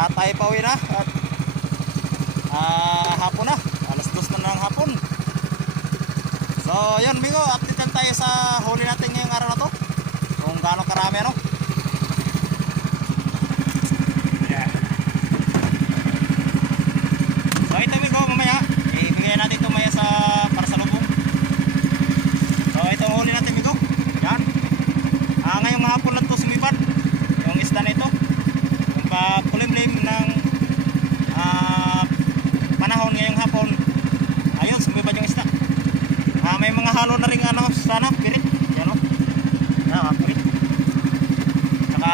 At tayo pauwi na. At hapon na. Alas 2 na ng hapon. So yun amigo, update lang tayo sa huli natin ngayong araw na to. Kung gaano karami ano. Yeah. So ito amigo, mamaya ibigay natin ito maya sa para sa lubong. So ito ang huli natin amigo. Yan. Ngayong hapon lang to sumipad yung isda na ito. Yung pagkulimlim ng panahon ngayong hapon, ayun sumipad yung isda. May mga halo na rin ano sana pirit. Yan o. Yan pirit. Saka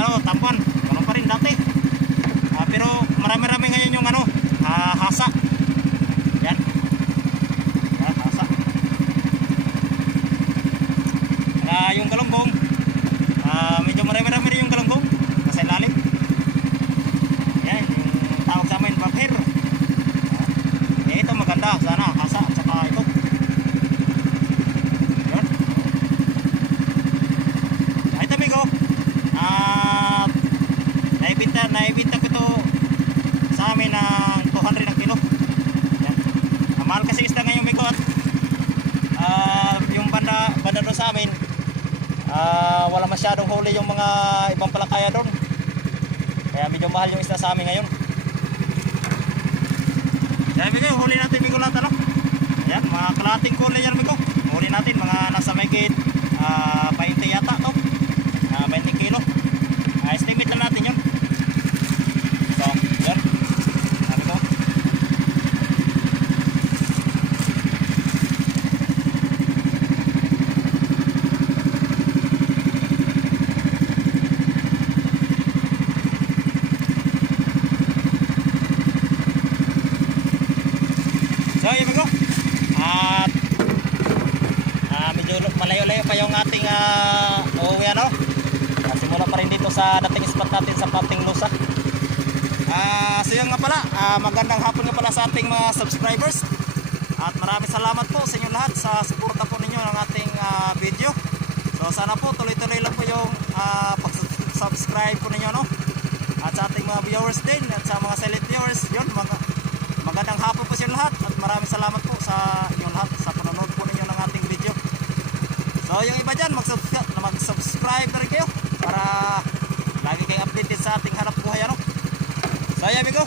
ano tampan. Ganun pa rin dati. Pero marami-rami ngayon yung ano hasa. Yan. Hasa. Yung galunggong. Medyo marami-rami rin yung galunggong. Nasa ilalim. Yan. Yung tawag sa amin bakir. Ito maganda sana hasa at saka ito. Naibinta ko ito sa amin ng 200 ang kilo. Yan. Mahal kasi isda ngayon Miko. At yung banda doon sa amin, wala masyadong huli yung mga ibang palakaya doon. Kaya medyo mahal yung isda sa amin ngayon. Kaya Miko, huli natin Miko lahat ano. Ayan, mga kalahating huli yan Miko. Huli natin mga nasa mahigit 20 yata to. 20 kilo. Estimate na natin yun. So, yan. Sabi ko. So, yun ko. At medyo malayo-layo pa yung ating uuwi ano. Simula pa rin dito sa dating spot natin sa Pating Lusa. So yun nga pala, magandang hapon nga pala sa ating mga subscribers. At maraming salamat po sa inyo lahat sa suporta po ninyo ng ating video. So sana po tuloy-tuloy lang po yung pag-subscribe po ninyo no? At sa ating mga viewers din at sa mga silent viewers. Yun, magandang hapon po sa inyo lahat. At maraming salamat po sa inyo lahat sa panonood po ninyo ng ating video. So yung iba dyan, mag-subscribe na rin kayo para lagi kayong updated sa ating hanap buhay ano. So ayan amigo,